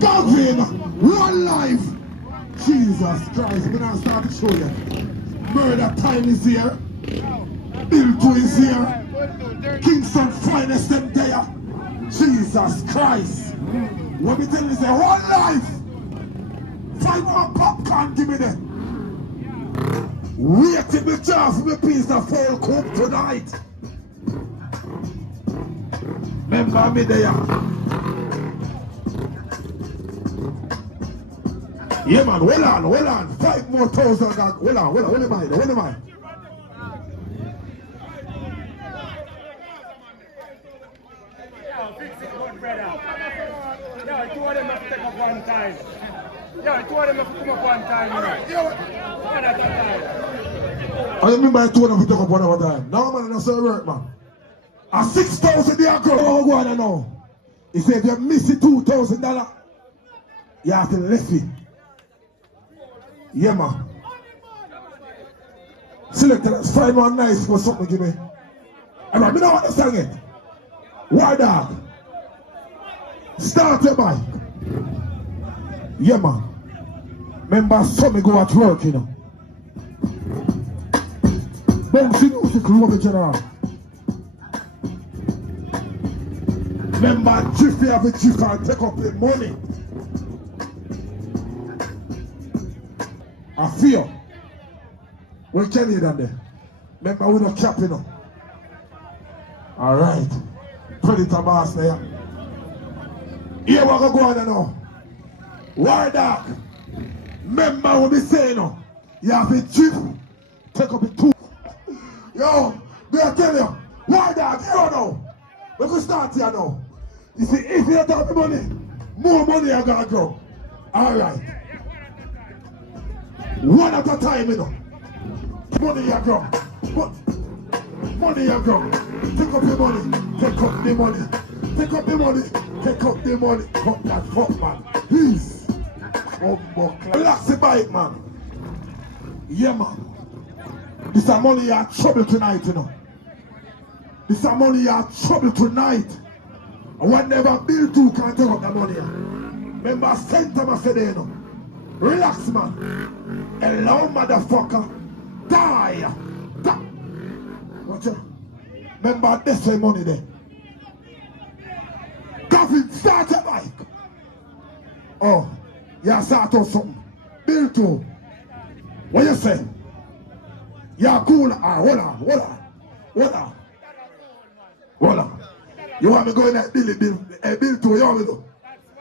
Gavin, one life. Jesus Christ, we now start to show you. Murder Time is here. Bill 2 is here. Kingston finest them there. Jesus Christ. What we tell you is one life. 5 more popcorn, give me them. Wait till the jar for the piece of full cook tonight. Remember me there. Yeah man, hold on. 5 more thousand. Hold on, what am I? Fix it, good brother. Yeah, 2 of them have to take up one time. Yeah, 2 of them have to come up one time. Alright, yeah. One at a time. I remember 2 of them have to take up one at a time. Now man, that's how it work, man. A 6,000 there go. Oh, go on now. He said if you miss it $2,000, you have to left it. Yeah, man. Select it. Find one nice for something, give me. And I don't understand it. Why dog? Start your bike. Yeah, man. Remember, some go at work, you know. Bouncy music, Robert General. Remember, Jiffy have a Jiffy and take up the money. I feel. We can hear them there. Remember, we're not capping up. All right. Predator boss there. Here we go on now. War dog. Remember what we say now. You have a chip. Take up a 2. Yo, may I tell you. War dog, you know. We can start here now. You see, if you don't have the money, more money I gotta go. All right. One at a time, you know. Money you go. Money you go. Take up the money. Take up the money. Take up the money. Take up the money. Cut that fuck, man. Please. Relax the bike, man. Yeah, man. This is money you have trouble tonight, you know. This is money you have trouble tonight. And whenever Bill 2 can't take up the money. Remember, Santa Macedeno. Relax, man. Hello, motherfucker. Die. Watch it. Remember, this way money there. Gavin, start your bike. Oh, yeah, start off something. Bill 2. What you say? Yeah, cool. Hold on. You want me going at Bill 2? You want me to?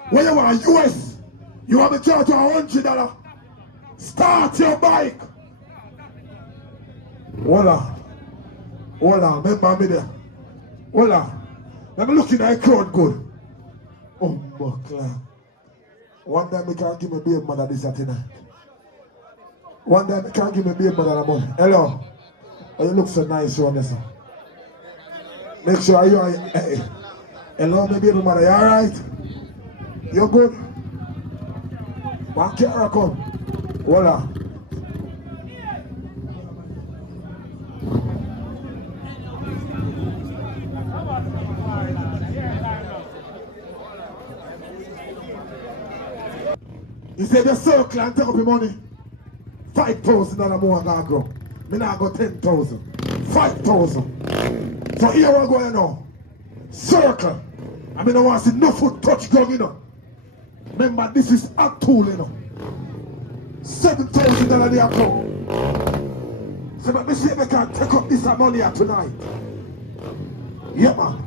What you want? US? You want me to charge you $100? Start your bike. Hold on. Remember me there. Hold on. Let me look in that crowd good. Oh my God. One day we can't give me baby mother this tonight. One day we can't give me baby mother the money. Hello. Oh, you look so nice on this one. Make sure you are. Hey. Hello, my baby mother. You alright? You good? One camera come. Hold on. He said the circle and take up your money. $5,000 more I gotta go. Me now go 10,000. 5,000. So here we go now. Circle. I mean I want to see no foot touch gun, you know. Remember this is a tool, you know. $7,000 the account. So let me see if I can take up this money here tonight. Yeah, man.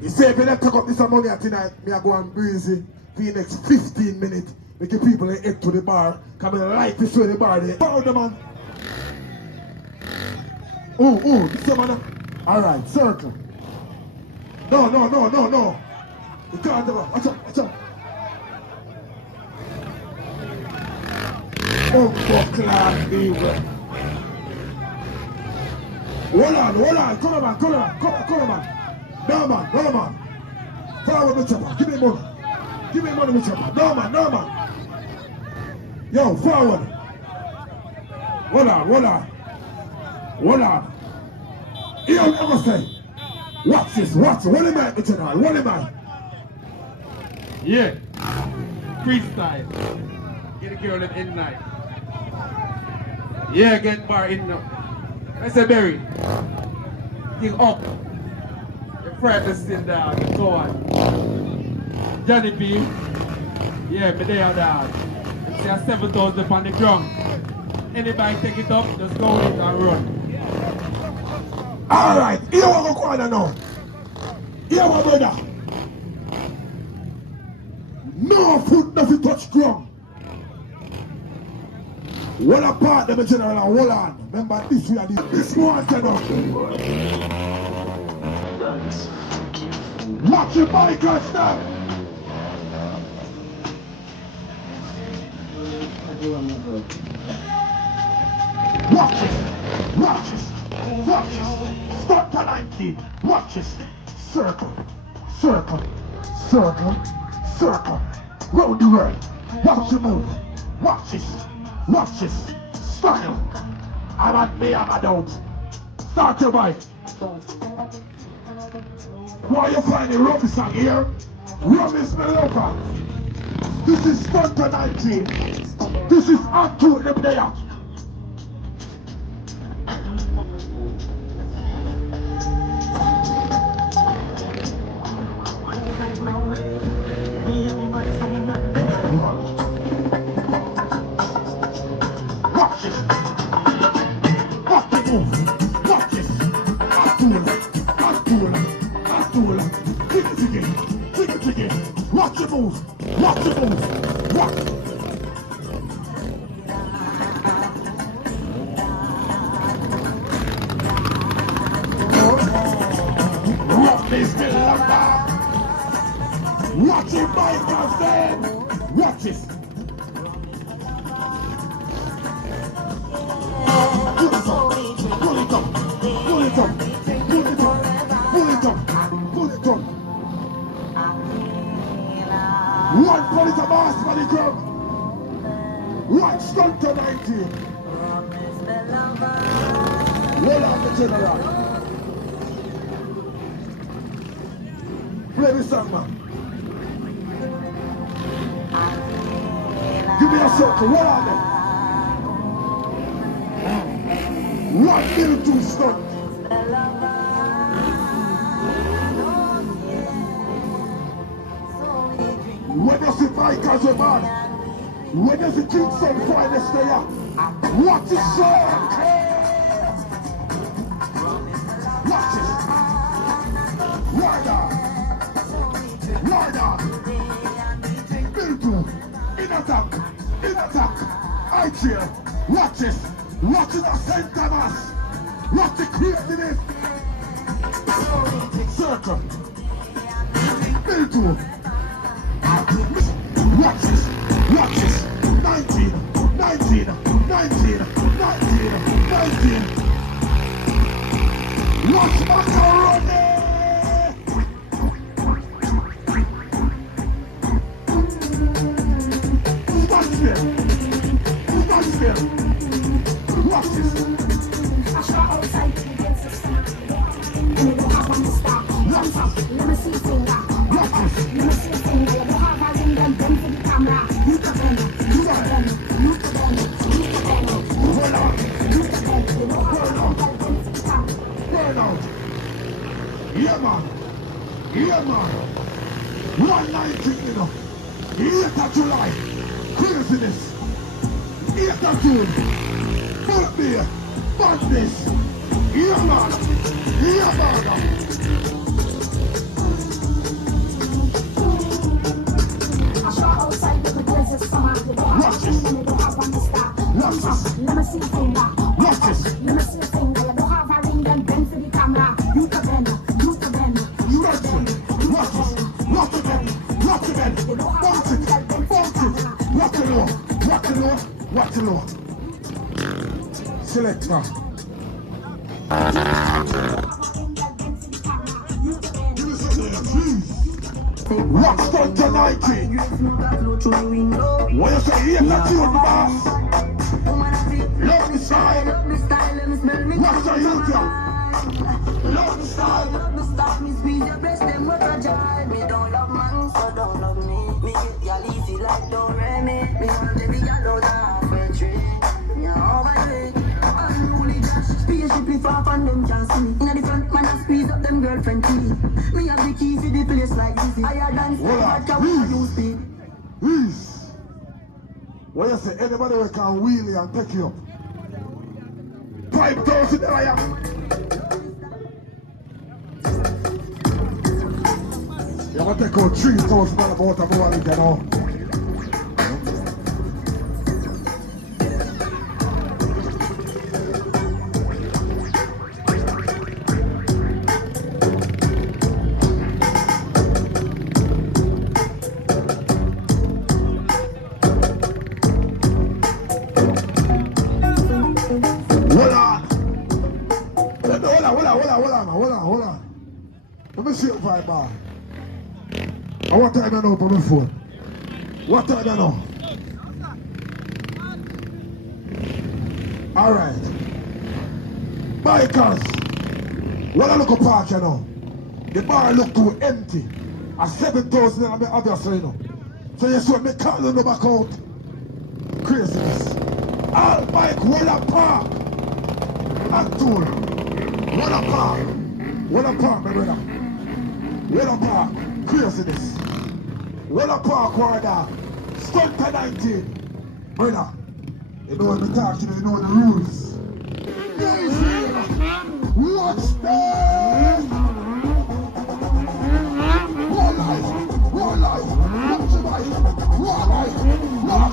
He said if you don't take up this money here tonight, me I go and breezy for the next 15 minutes. Make the people head to the bar. Come and light this way the bar there. Follow the man. Oh, this is man. Alright, circle. No. You can't do it. Watch out. Oh, fuck, lad, people. Hold on. Come on, man. No, man. Forward with chopper. Give me money with chopper. No, man. Yo, forward. Hold on. You never say. Watch this. What am I? Yeah. Freestyle. Get a girl in night. Yeah, get bar in now. I say Berry. King up. Your friend is still down. So on. Johnny B. Yeah, me there dog. See a 7,000 on the ground. Anybody take it up, just go in and run. Alright, here we go corner now. Here my brother. No foot doesn't touch ground. One apart them general and hold on. Remember this we are this one now. Watch your bike and stop. Watch it. Watch it. Watch it. Start to 19. Watch it. Circle. Circle. Circle. Circle. Round the world. Watch the move. Watch it. Watch it. Style. I'm at me, I'm at out. Start your bike. Why you find the rum song here? Rum is my lover. This is Stunt to 19. This is up to them there. Watch it. Watch the move. Watch it. Abdullah. Take it again. Watch the move. Watch the move. Watch. Rock this little lumber. Watch it, my friend. Watch it. Pull it up. One pull it up, ass for the ground. One Stunt to 19. Hold on the general. Play this song, man. Give me a circle. What are them? One little two stunt. When does the fight as a man? When does the king son finest there? What is song? Watch it. Rider. Milton. In attack. I cheer. Watch it. Watch it at St. Thomas. Watch the craziness. Circle. Milton. Watch this. 19. Watch macaroni. Stand still. Watch this. I shot outside against the sun. And you don't have one to stop. Watch this. Let me see a finger. Watch this. Let me see a finger. You don't have a ring and bend for the camera. You can bend. Hold on. Burn out. Yeah, man. 119, you know. 8th of July. Craziness. 8th of June. Birthday. Madness. Yeah, man. I shot outside with the boys this summer. Watch this. And you don't have one to stop. Watch this. Let me see a finger. Watch this. Let me see a finger. You don't have a ring and bend for the camera. You can bend. Watch it. Watch it. Selector. Rock Stunt to 19. What you say here, that's you, boss. Love the style. What's the youth, love the style. Love the style. Me squeeze your breast, them what a jar. Me don't love man, so don't love me. off and them can't see me. Inna the front, man, I squeeze up them girlfriend TV. Me have the key for the place like this. Higher than vodka when I use speed. Peace. What you say? Anybody who can wheelie and take you up? 5,000 there. You want to take out 3,000 about a wallet, you know? Hold on. Let me see your vibe bar. And what time I know for my phone? What time I know? Alright. Bikers. What I look at park, you know? The bar look too empty. At 7,000 I'm obviously, you know. So you see me calling them back out. Craziness. All bike, what a park. And tool. What a park. What a park, my brother. What a park. Craziness. What a park, warrior. Stunt to 19. Brother. You know what I'm talking, you know the rules. Easy. Watch this. One life. Watch your bike. One life. Walk.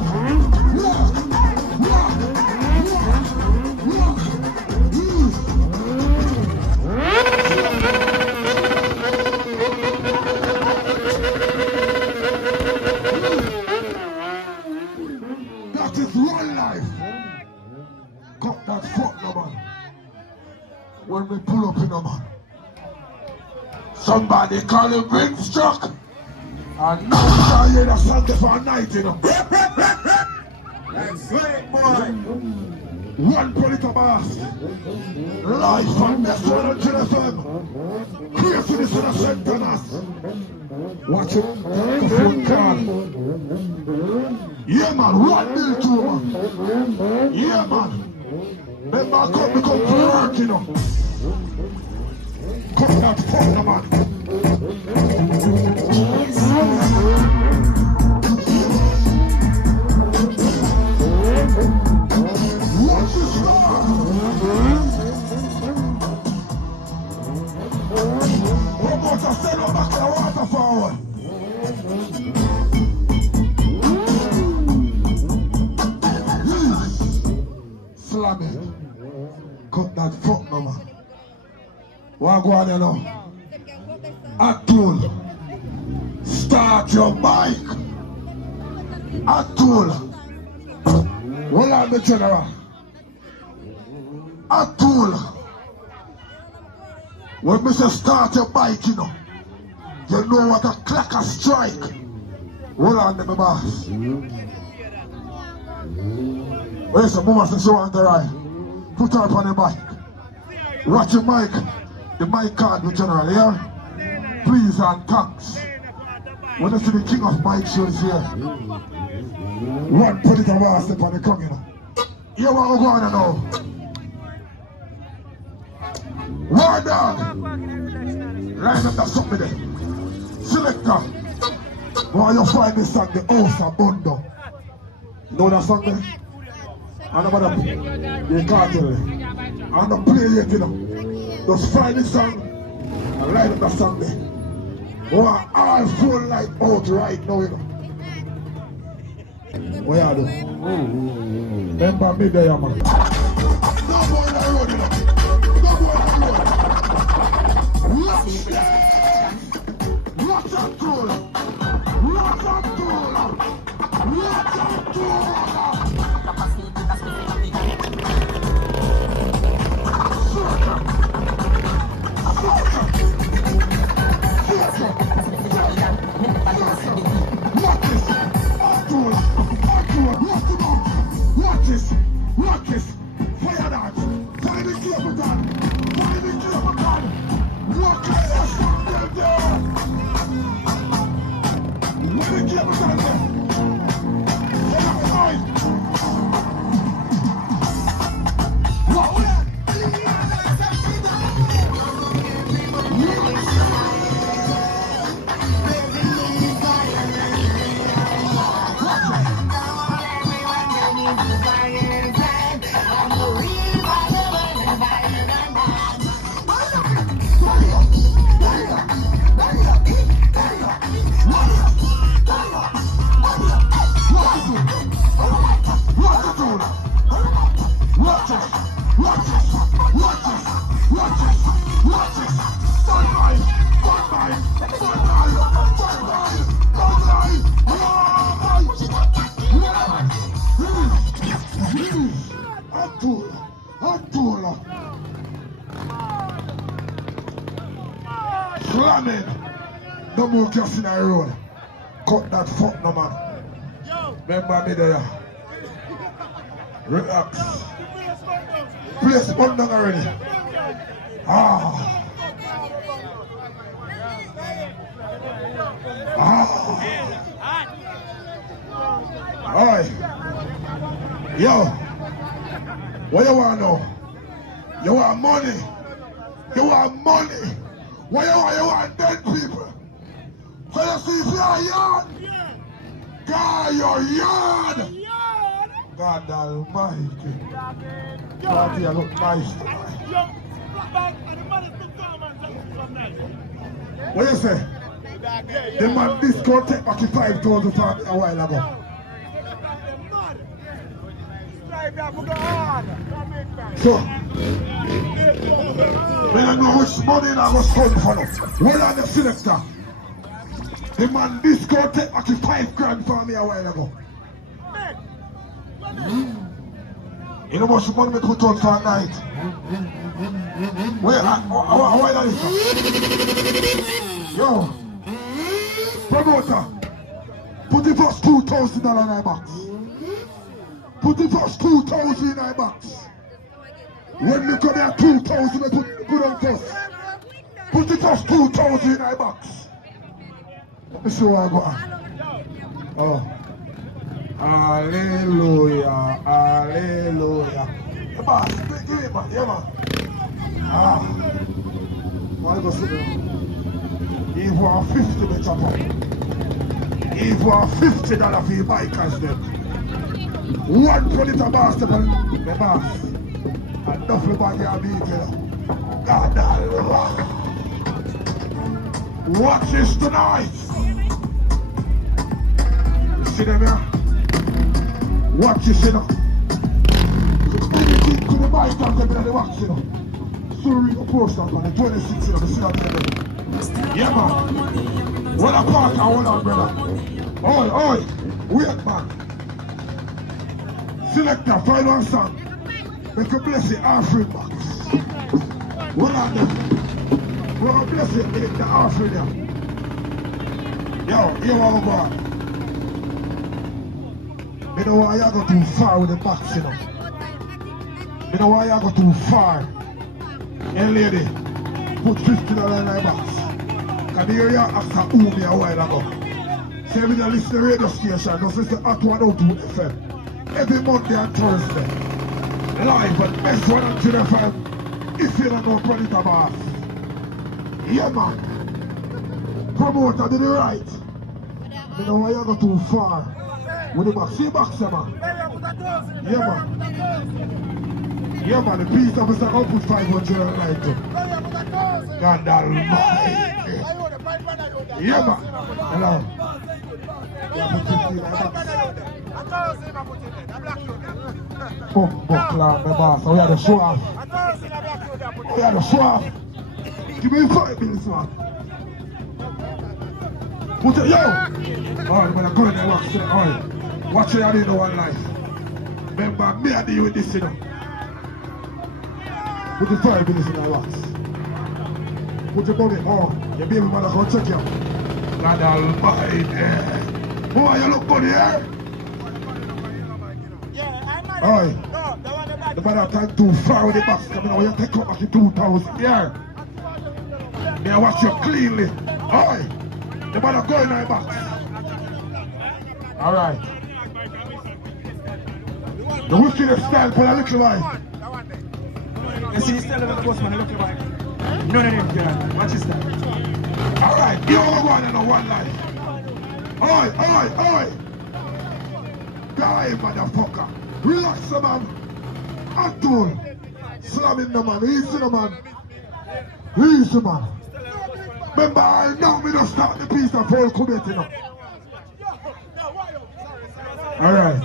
That is one life. Cut that fuck, no man. When we pull up in a man. Somebody call him Windstruck. And now I hear the Sunday for a night, you know. That's great, boy. One political boss. Life from the 100 FM. Craziness in the center us. Watch it. The phone call. Yeah, man. 1 bill, 2, man. Yeah, man. Then man come to work, you know. Cut that fuck, no, man. Watch this, man. Promoter, send her back to the water forward. Slam it. Cut that fuck, no, man. What go on there now? Atul. Start your bike. Atul. Hold on, the general. Atul. When me say start your bike, you know what a clacker strike. Hold on, my boss. Where's the mama says she want to ride? Put her up on the bike. Watch your mic. The mic card with general here. Please and thanks. When you see the king of mic shows here. One political war step on the tongue, you know. You want to go on now. War dog. Line up that something there. Selector. Why you find this song, the House of Bondo? You know that song there? And about the cartel. And the play it, you know. Just find this song and line up that song there. We are all full light out right now, you know. What you do? Remember me there, man. No boy on the road, you know. No boy on the road. Watch that! Watch that tool! Watch that tool! Watch that tool! Watch this! Fire that! Find the cable gun! Find the cable gun! What kind of something there? Where the cable gun there? Fire the eye! What? more gas in the road. Cut that fuck no man. Remember me there. Relax. Place one down already. Ah. Alright. Yo. What you want now? You want money? You want money? What you want? You want dead people? Can you see if you're yard? God, your yard! God almighty. God, you look nice tonight. What you say? The man discotheque back to 5,000 a while ago. So, when I know which money I was coming for now. Well on the selector. The man discotheque back to 5 grand for me a while ago. You know how much money we put out for a night? Wait, how is this? Yo, promoter, put the first $2,000 in my box. Put the first 2,000 in my box. When you come here, 2,000, put on first. Put the first 2,000 in my box. Let me see what I got. Oh. Hallelujah, hallelujah. Yeah, man, give it, man, yeah, man. Ah. What do you say? If you are 50, me chop up. If you are $50 for your bikers, then 120 to basketball, the boss. And nothing about your beating. God, watch this tonight. You see them here? Watch this, you know. Anything to the bike and them in the watch, you know. So read the post on the 26, you know, see that there. Yeah, man. What a park and what on, brother. Oi, wait, man. Selector, find one song. Make a bless the offering box. What on them? We're going to bless the offering there. Yo, you want to go on? You know why you go too far with the box, you know. You know why you go too far. Hey lady, put $50 in my box. Can you hear you after Umi a while ago? Say me to listen to the radio station, just listen to Hot 102 FM. Every Monday and Thursday. Live at best 100 FM. If you don't know Predator Boss. Yeah man. Promoter did it right. You know why you go too far. With the box, see box, man. Yeah, man. Yeah, man, the peace officer can put 500 on night too. God almighty. Yeah, man. Hello. Yeah, put 50 in the box. Buckler, my boss. We had to show off. We had to show off. Give me 5 minutes, man. Put it, yo! Alright, man, I'm going to watch it. Alright. Watch it, I didn't know one life. Remember, me and you with this, you know. Put the 5 minutes in the box. Put your money on. Your baby mother come check you. God almighty. Boy, you look good here. Alright. The mother time too far with the box. Come on, you take up back the 2,000 here. May I watch you cleanly. Alright. The mother go in the box. Alright. The wickedest style for a little while. You see the style of the postman, a little while. None of them can. Watch his style. Alright, you all want to know one life. Oi. Die, motherfucker. Relax, man. Anton. Slam in the man. Easy, the man. Easy, man. Remember, I know me to start the piece of whole committee now. Alright.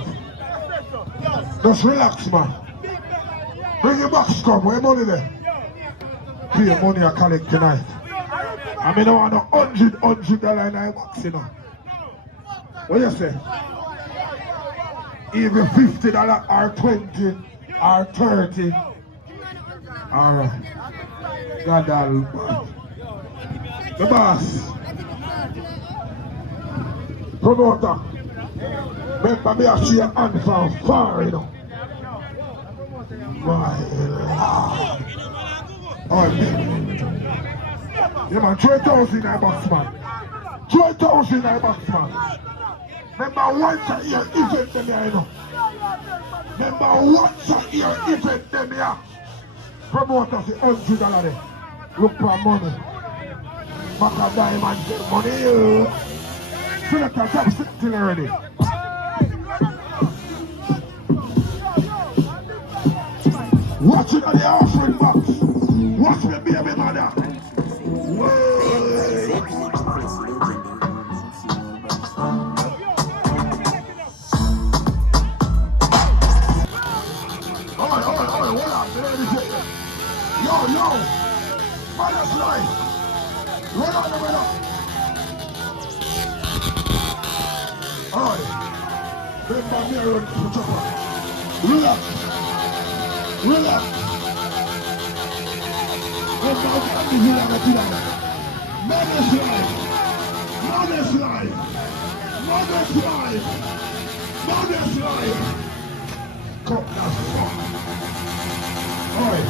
Just relax, man. Bring your box, come. Where money there? Pay money I collect tonight. I mean, I want no $100 in my box, you know. What you say? Even $50 or 20 or 30. Alright. God almighty. The boss. Promoter. Remember me, I see your hand from far, you know. My Lord. Alright, yeah, man, 3,000 in that box, man. 3,000 in that box, man. Remember once a year event them here, you know. Remember once a year event them here. Promoters the $100 there. Look for money. Maca Diamond get money, you. Selector Top still already. Watch it on the offering box. Watch me, baby mother. Wait. Hold on. Yo. Mother's life. Run on the winner. Alright. Remember me around the chopper. Relax. Remember Mother's life. Cut that fuck. Alright.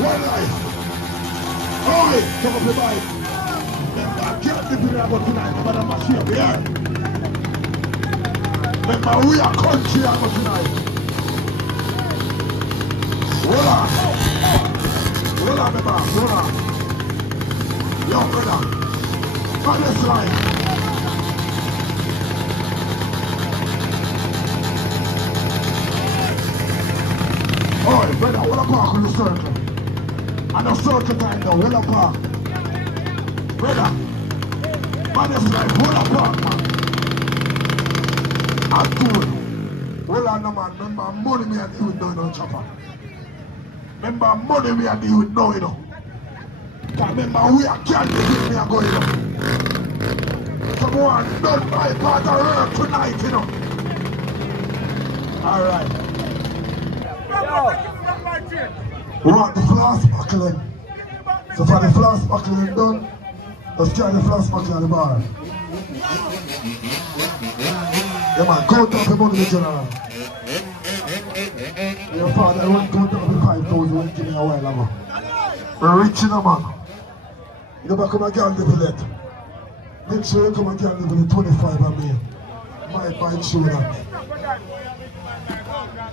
One life. Alright. Come up the bike. Remember, I can't live here about tonight, but I'm a shame, yeah? Remember, we are country about tonight. Hold on, remember, hold on. Yo, brother. Mother's life. Alright, brother, what a park on the circle. And the circle time now, what a park. Brother, Mother's life, what a park, man. I do it. Hold on, no man, remember money me and you with no chopper. Remember money me and you with no, you know. Remember we are can't give me a go, you know. Someone done my part of work tonight, you know. Alright. We want the flask buckling. So for the flask buckling done, let's carry the flask buckling at the bar. Yeah man, count up the money, General. Your father won't count up the 5,000 when he gave me a while ago. We're rich in a man. You never come and get the billet. Make sure you come and get the billet 25 of me. Might buy shoe that.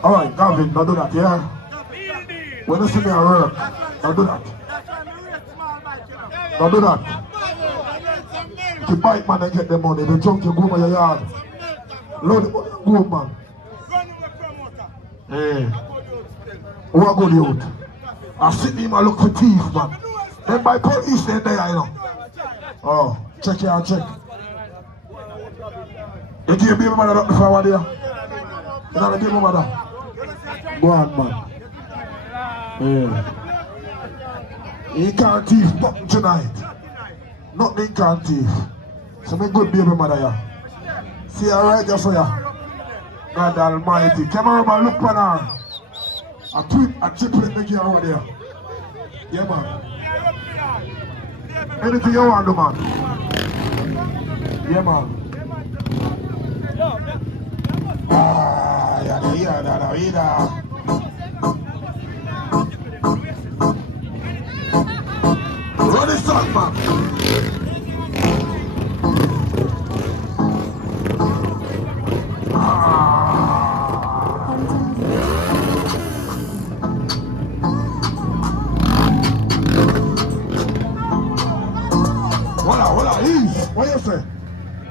Alright, Gavin, don't do that, yeah? When you see me at work, don't do that. Don't do that. If you bite man and get the money, the junk you go by your yard. Load the money and go, man. Hey. Who are good youth? I sit him and look for thief, man. Then by police, they're there, you know. Oh, check here and check. You give baby mother up before there? You know the baby mother? Go on, man. Yeah. He can't thief nothing tonight. Nothing can't thief. So me good baby mother, yeah. See her right there for ya. God Almighty. Cameraman, look for her. A twin, a triplet, make you over there. Yeah, man. Anything you want, do, man. Yeah, man. Ah, yeah. Run this song, man. What you say?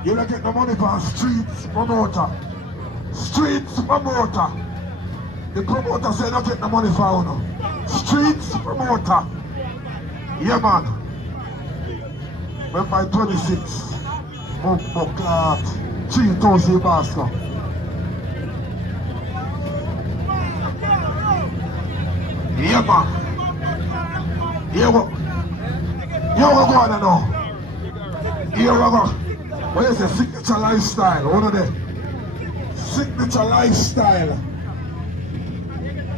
You don't get no money for streets promoter. Streets promoter. The promoter say don't get no money for you. Streets promoter. Yeah, man. When by 26, Mumbo Clark, 3,000 basket. Yeah, man. Yeah, what? You what go on now? Here we go. What is the signature lifestyle? What are they? Signature lifestyle.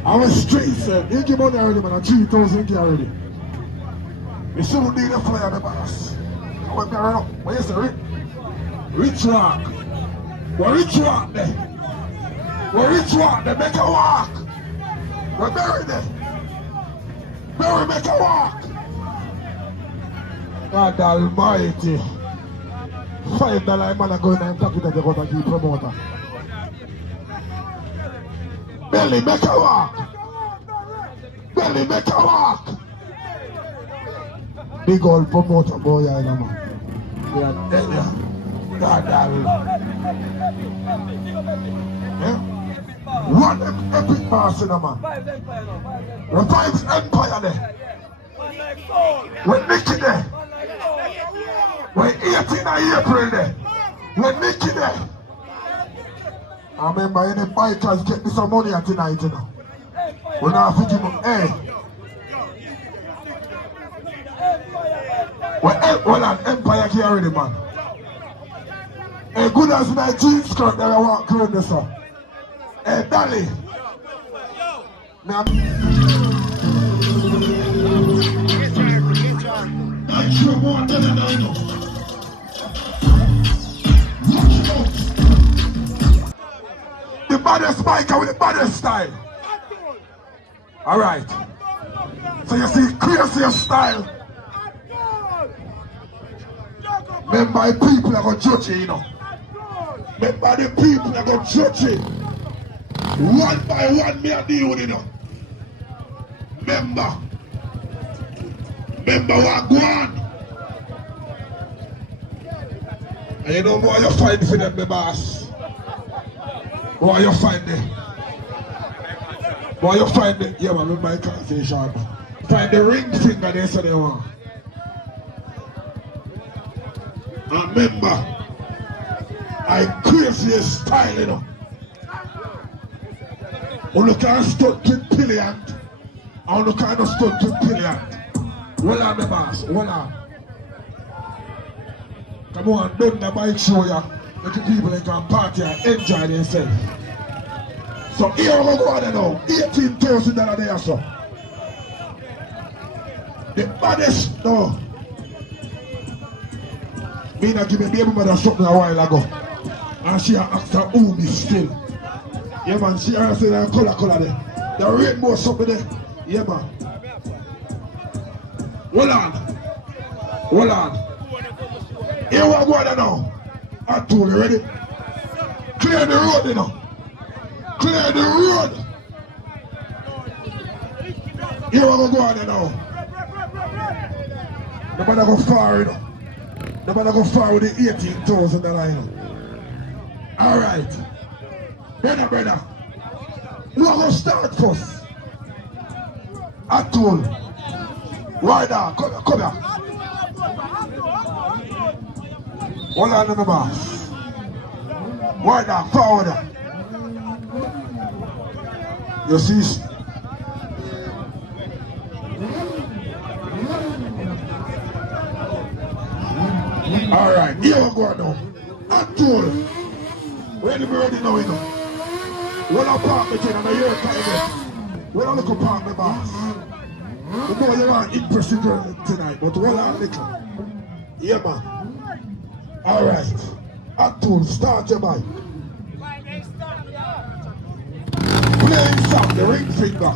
Our streets, you give money already, man. 3,000 already. You shouldn't need a flyer, the boss. I went there right now. What you say, Rick? Rich walk. What rich walk there? What rich walk there? Make a walk. We're buried there. Bury, make a walk. God Almighty. $5 man are going and talking to the water key promoter. Belly, make a walk. Belly, make a walk. Big old promoter boy, I know, man. Yeah. God Almighty. Yeah? One epic pass in a man. Revives Empire there. When Nicky there. When 18 April there. When Nicky there. I remember any bikers get me some money tonight, you know. We're not thinking of, hey. Well, an Empire carry the man. Hey, good as my jeans skirt that I want to this one. Hey, Dolly. Now, the baddest biker with the baddest style. Alright. So you see, crazy style. Remember the people are going to judge you, you know. Remember the people are going to judge you. One by one, me a deal with it, you know. Remember what go on. And you know what you find for them, my boss. What you find there? What you find there? Yeah, man, with my conversation. Find the ring finger there, so they want. And remember, I crazy style, you know. On the kind of stunt with Pilliant, on the kind of stunt with Pilliant. Well on, my boss, well on. Come on, don't the bike show ya. Let the people they can party and enjoy themselves. So here we go on now, $18,000 there, so. The baddest, no. Me not give me baby mother something a while ago. And she asked her Umi still. Yeah man, she asked her color there. The rainbow something there. Yeah man. Hold on. Here we go now. I told you, ready? Clear the road, you know. Clear the road. Here we go now. Nobody go far, you know. Nobody go far with the $18,000, you know. Alright. Brother. Who are going to start first? I told you. Right now, come here. Hold on, my boss. Right now, forward. You see? Alright, here we go now. I told you. When you ready now, you know. What I park me in and your time. What I look upon my boss. You know you want impressive girl tonight, but what I little. Yeah, man. Alright. I told you, start your bike. Playing song, the ring finger.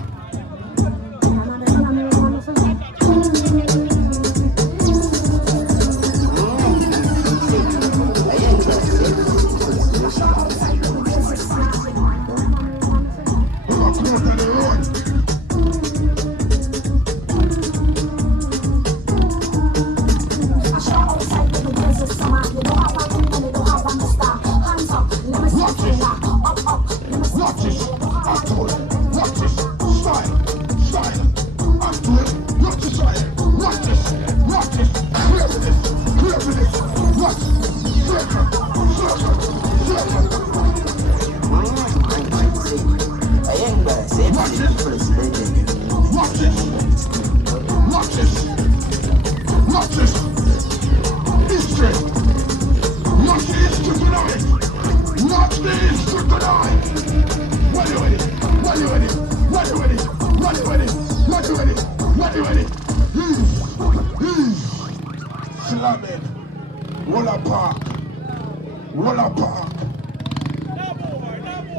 Walla Park.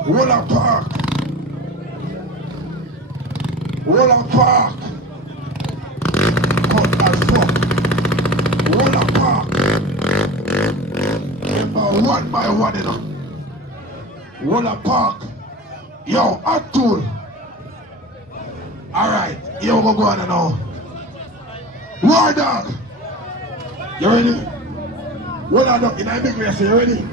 Walla Park. Walla Park. Cut as fuck. Walla Park. Remember one by one, you know. Walla Park. Yo, Atul. Alright, yo, we're going now. War Dog. You ready? War Dog, in the big race, you ready?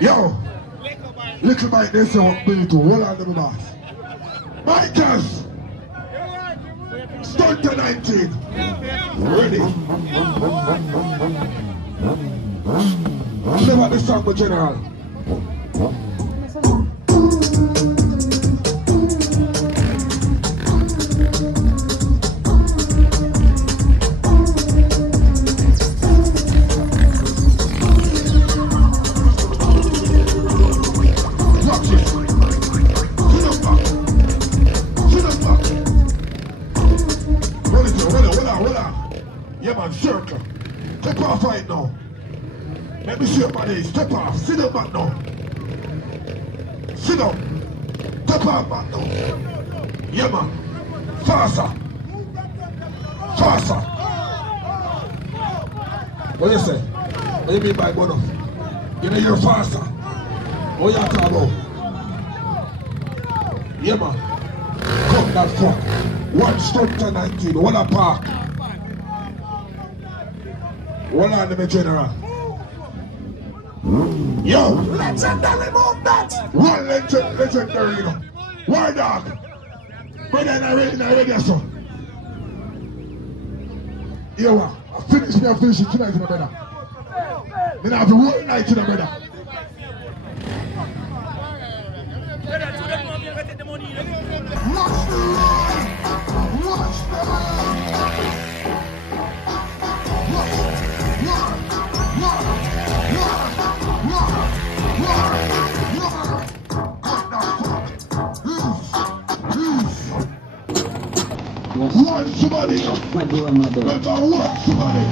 Yo, little bite this one, bring to hold on to the boss. Micahs, stunt to 19. Ready? Never the song, but General. Circle. Step off right now. Let me see your body. Step off. Sit down back now. Sit down. Step off back now. Yeah, man. Faster. Faster. What you say? What you mean by bono? You know you're faster. What you talking about? Yeah, man. Come that fuck. One stop to 19. Walla Park. Hold on to me, General. Yo! Legendary movement! One legendary, you know. War Dog. Brother, I'm ready, so. Yo, I finish it tonight, my brother. Then I have the whole night, my brother. Watch the line! Watch the line! One somebody, remember one somebody.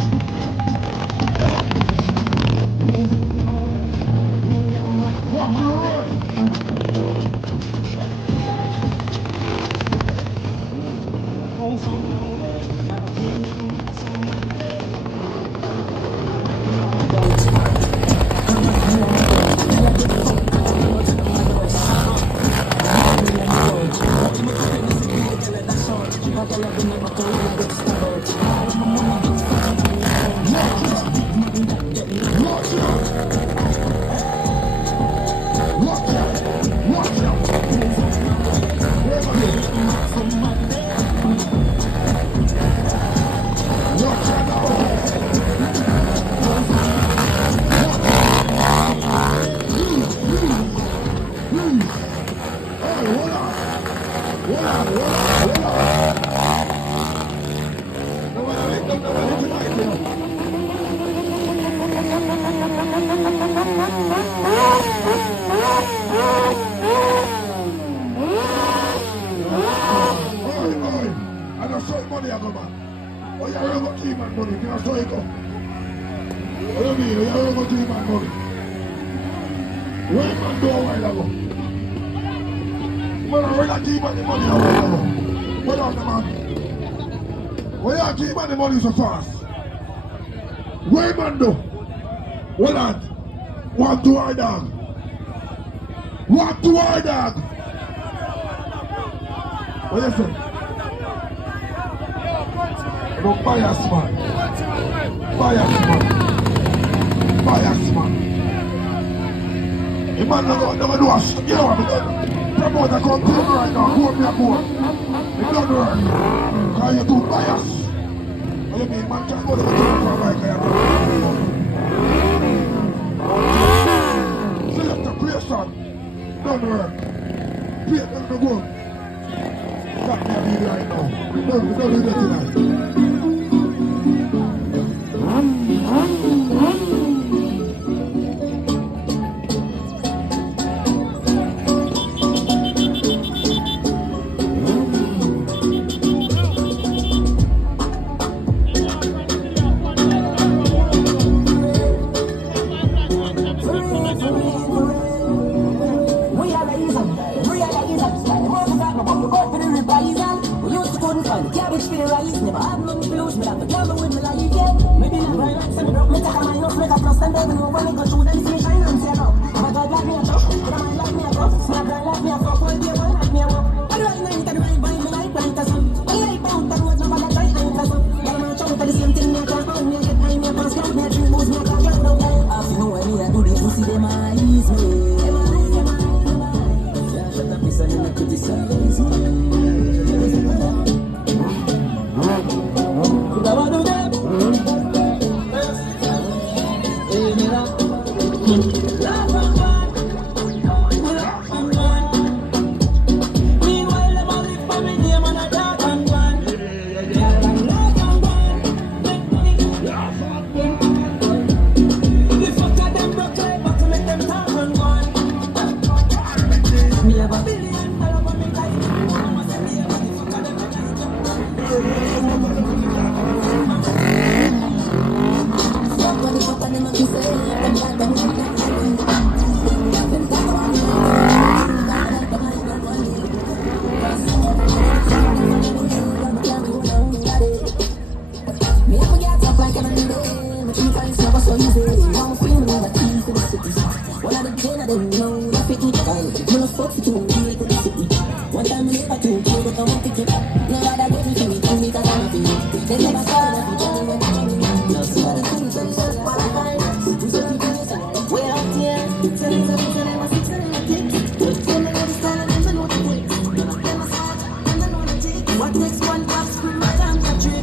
Walk around. Money so fast. Where man do? Hold on. Walk to our dog. Walk to our dog. What you say? No bias man. Bias man. Bias man. The man never do a shit. You know what I mean? Promoter come to me right now. Go up your board. It don't work. Because you're too biased. What you mean, man can't go to the top for a bike here. Select a play song. Don't work. Play it, don't go. Stop me a video right now. Don't do that tonight. for the rise. Never had nothing to lose, me have to travel with me life, yeah. Maybe not right, like send me broke, me take a minus, make a plus, and never know when me go through, then see me shine and say no. Have a God like me a tough, but I might like me a tough. See a girl like me a fuck, one day one like me a rough. I do right night, I do right by me like bright as sun. I like bound, and what's my bad, I like as sun. But I'm not trying to the same thing, me a talk about, me a get high, me a pass, me a drink booze, me a talk young, no guy. I feel when me a do the pussy, them eyes me. Shut up, listen, and I criticize me. Could I do that? What next one comes from my time to trip?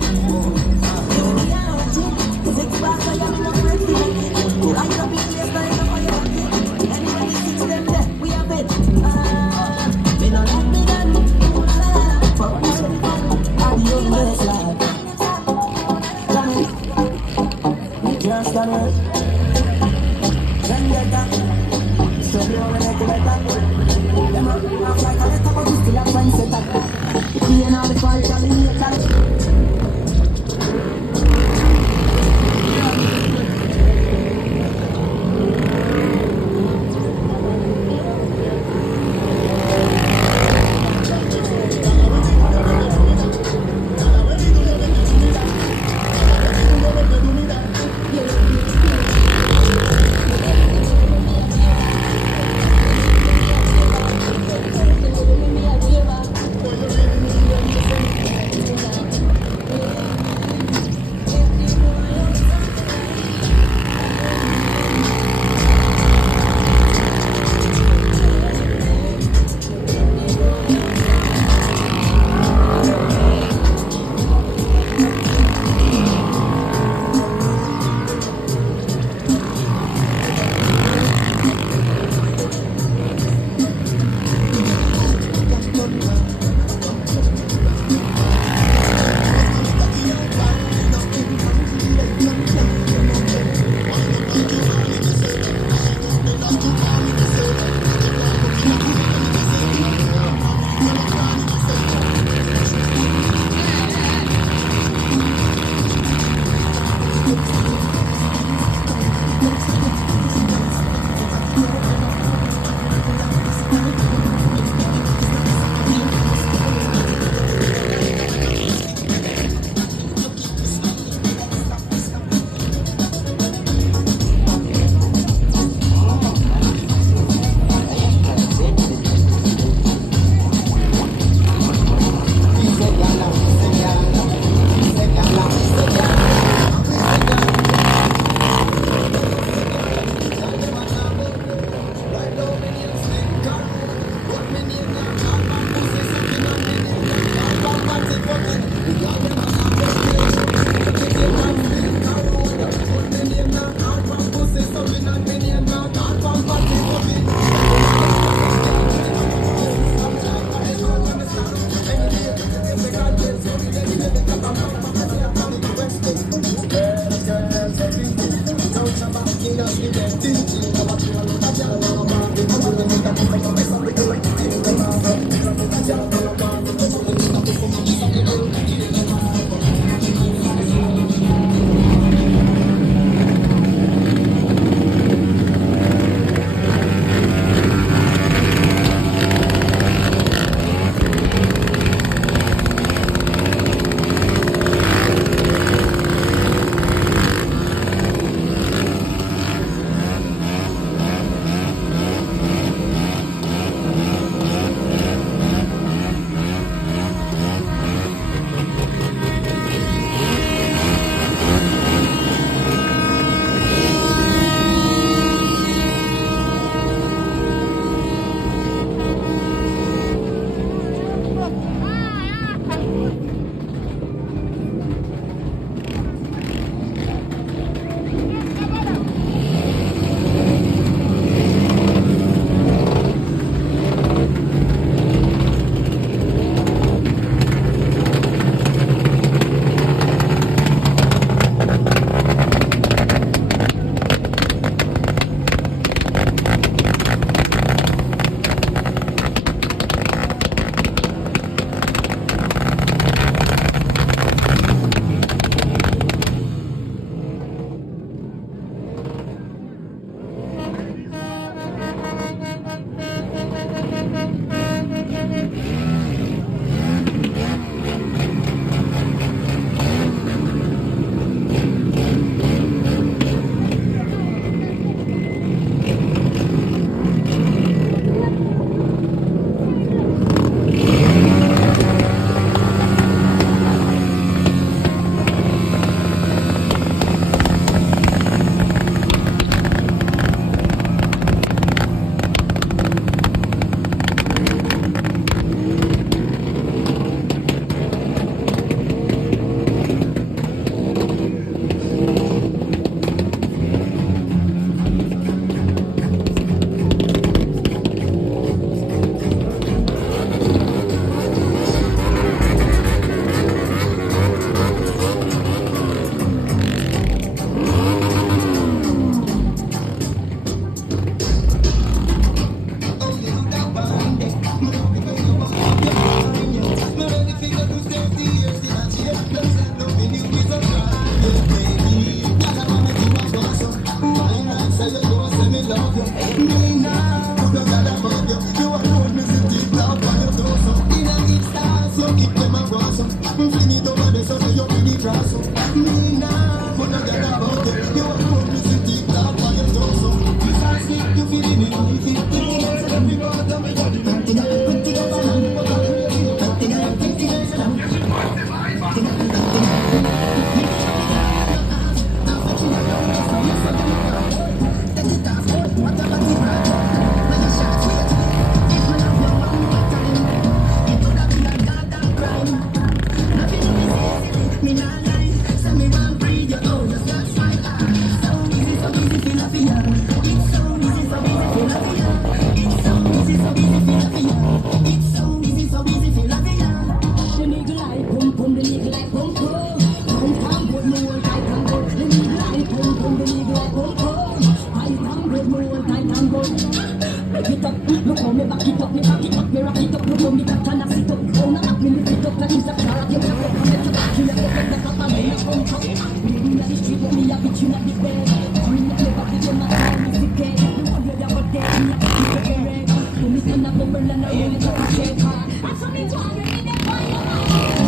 up my brain up on top. Reading the street with me, I bitch in the bed. I'm in the clever, the gym, I'm in the sick. You want your double dead, me up to the red. You miss on the bubble and I roll it up a shake. I'm so me to argue in the fire.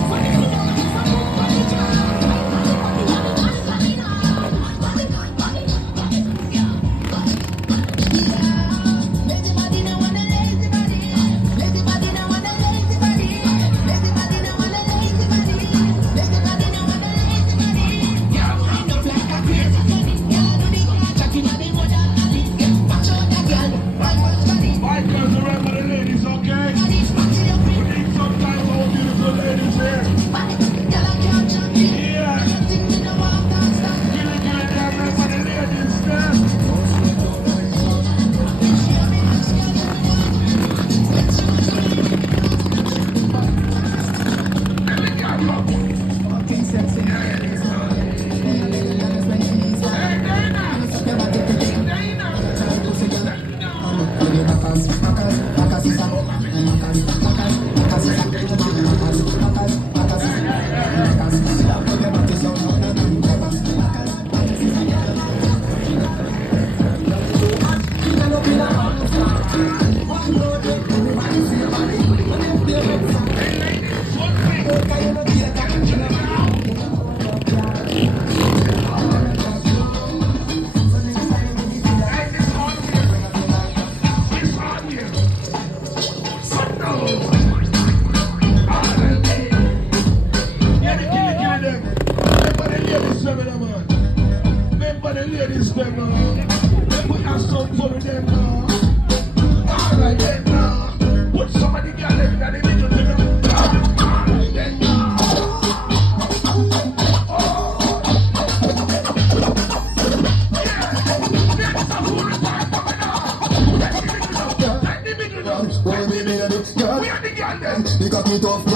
What if you know I'm so cool for the job? Lazy body, no one a lazy body. Lazy body, no one a lazy body. Lazy body, no one a lazy body. Lazy body, no one a lazy body. Yeah, wind up like a crazy body. Yeah, do the talking on the mother body. Watch out that girl, one body. White girls around for the ladies, okay? Body, watch your We feet. need some time for our beautiful ladies here. Body, girl, I can't jump in. Yeah. You think me no walk and stop. Give it down for the ladies, man. Fucking sexy. Remember the ladies, them, Remember we have some fun with them, Alright, then, put some of the girls in the middle, Alright, then, We are the girl then.